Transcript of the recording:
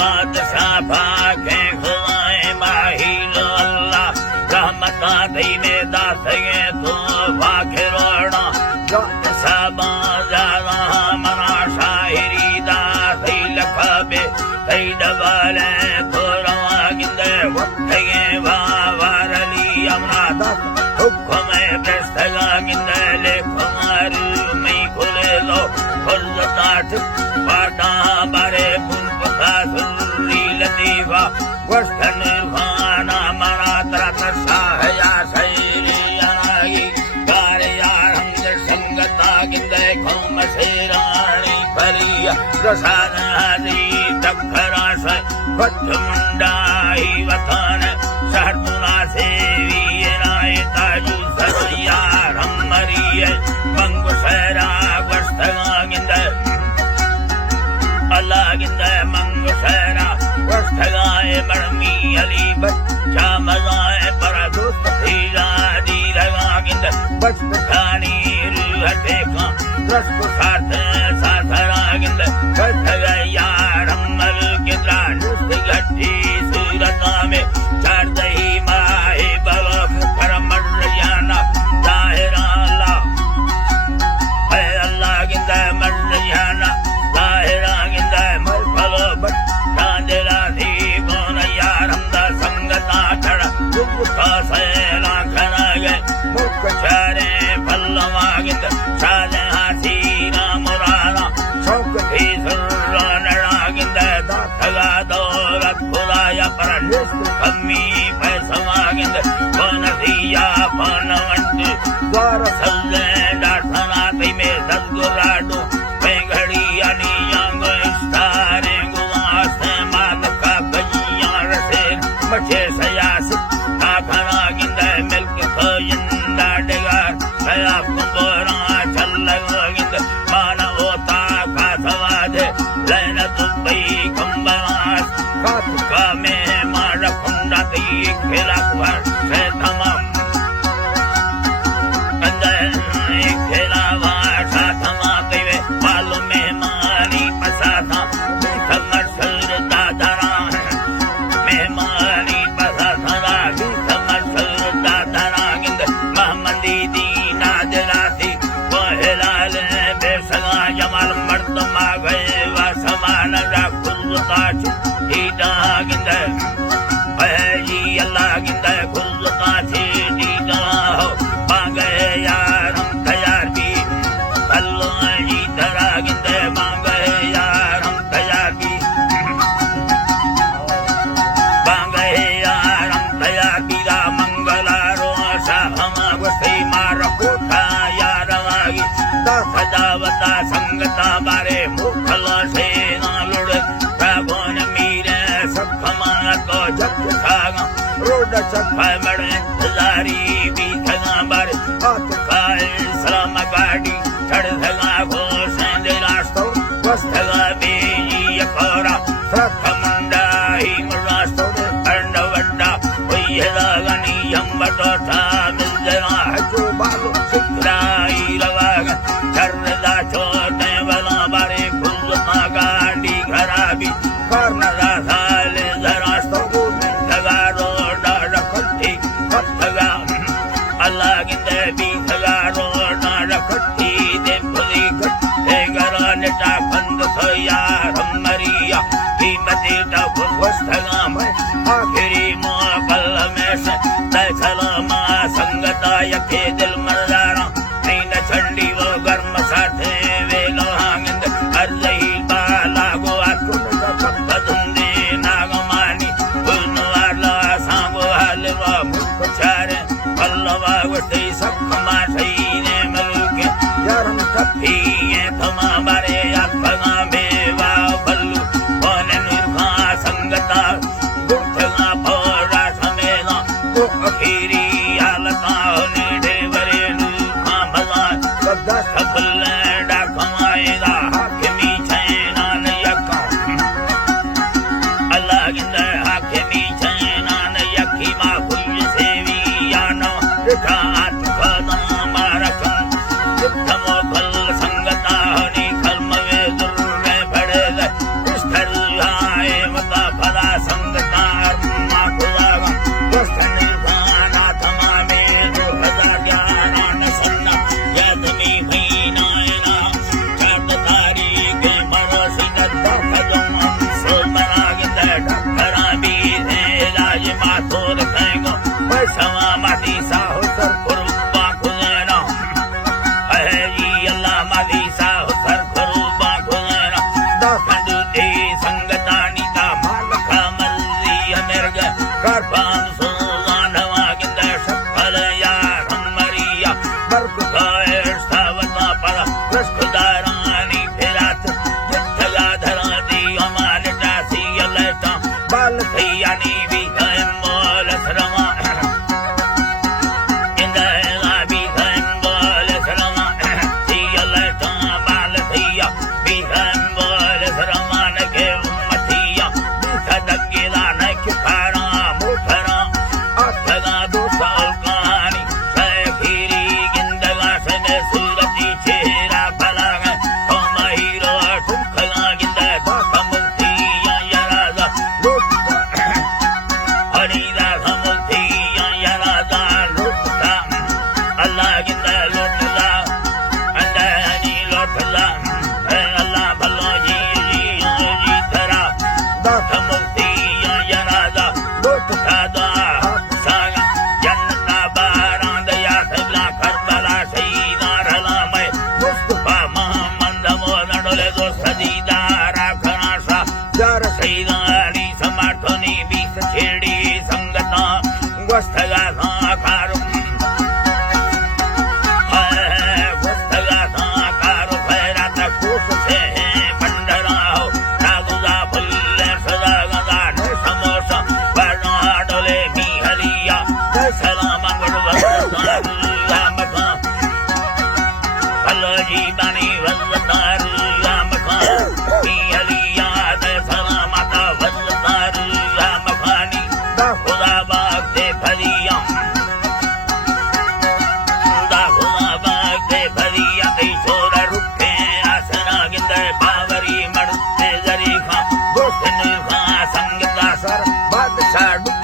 बादशाह भागे खुदाए माहिल अल्लाह रहमता दीने दासगे तो भागे रोना सबा जाना मना शायरी दासी लखबे कई डबले थोड़ा गिंदे वक्तगे वारली अमना हुक्म प्रस्तगा गिंदे ले कुमार में खुले लो खुलताट पाटा बारे पुष्पका सुरी लतीफा वस्तन खाना मना तरत साहया शैली अनागी कार्या रंग संगता गिंदे खम शेराणी फरिया प्रसाद हरी दखरा से भट मुंडाई वतन सहतुला सेवी राय ताजु सरया रमरिये मंग सरा वस्तगा गिंदे अल्लाह गिंदे मंग सरा वस्तगाए मरमी अली बच्चा मजाए पर दोस्त थीरा दी लगा गिंदे बचपनी रुहटे का रस्क साथ साथरा गिंदे वस्तगाया रमल गिंदरा नुस्त गट्टी सूरता में चार दही माहे बलफ करमर याना जाहिरा अल्लाह है अल्लाह गिंदे मर याना जाहिरा गिंदे मर फलो बट चांदरा थी कौन यारम दा संगता चढ़ दुखा सैला खना गए मुख चारे फलवा गिंदे साजे हाथी राम राना शौक थी सुर्रा नड़ा गिंदे दाखला दौलत खुदाया पर निष्ठ कमी पैसवा गिंदे कौन दिया पान वंट द्वार सल्ले डाठना ती में दसगुराडो पेंगड़ी यानी यांग इस्तारे गुआसे मात का बजिया रसे मचे सयास आखना गिंदे मिल्क खोजिंदा डेगार सया कुंदोरा चल गिंदे माना होता का सवादे लैन दुबई कंबलास कात का में मारा कुंडा ती खेला कुहर से तमाम कंदे खेला वासा तमा देवे मालूम में मारी पसाता खबर सर दादरा मेहमानी पसाता खबर सर दादरा गिंदे महमदी दी नाजराती वहलाल बेसगा जमाल मर्द मा गए वा समान रा खुद काच ईदा गिंदे जी अल्लाह गिंदे खुद काच ईदा हो मांगे यार हम तैयार भी अल्लाह जी दरा गिंदे मांगे यार हम तैयार भी मांगे यार हम तैयार भी रा मंगला रोसा हम वसे मार कोठा यार वागी दा सजावता संगता बारे मुखला से नालुड़ रागोन मीरे सखमा तो जग खागा रोड चखा मड़े जारी भी खगा बारे हाथ खाए सलाम गाड़ी चढ़ धगा घोष दे रास्तो वस्तगा बेजी यकोरा रख मुंडा ही रास्तो अंड वड्डा हुई दागनी हम बटोटा मिल जरा हजू बालो सिखराई लगागा चरदा छोटे वाला बारे खुद मा गाड़ी खराबी करना साले रास्तो धगा रोड रखती धगा अल्लाह गिंदे भी धगा रोड रखती दे खुदी गट्टे गराने टा बंद सोया रमरिया कीमती टा वस्तगा में आखिरी मोकल में से सलामा संगता यके दिल मरदारा नहीं न चंडी वो गर्म साथे वे लोहांगिंद अर्जही बाला गोवा धुंदे नागमानी वाला सांबो हलवा मुख चारे पल्लवा वटे सखमा सही ने मलके यारम कपी ये थमा बारे या फगा में वा बल्लू बोले निर्भा संगता Sad